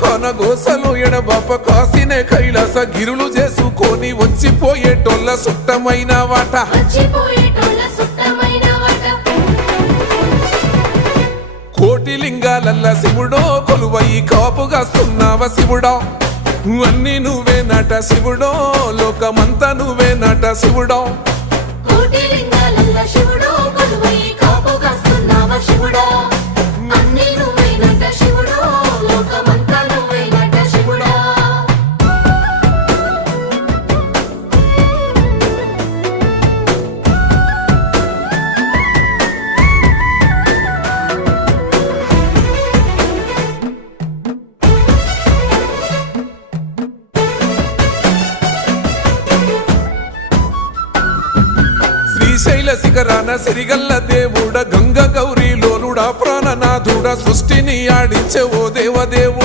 కనగోసలు ఎడబాప కాసినే కైలాస గిరులు చేసుకొని వచ్చిపోయేటోళ్ళ సుట్టమైన వాట కోటి లింగాలల్ల శివుడో కొలువయి కాపుగాస్తున్నావ శివుడా అన్ని నువ్వే నట శివుడో లోకమంతా నువ్వే నట శివుడో శ్రీశైల శిఖరాన సిరిగల్ల దేవుడ గంగ గౌరీ లోలుడా ప్రాణనాథుడ సృష్టిని ఆడించే ఓ దేవదేవుడా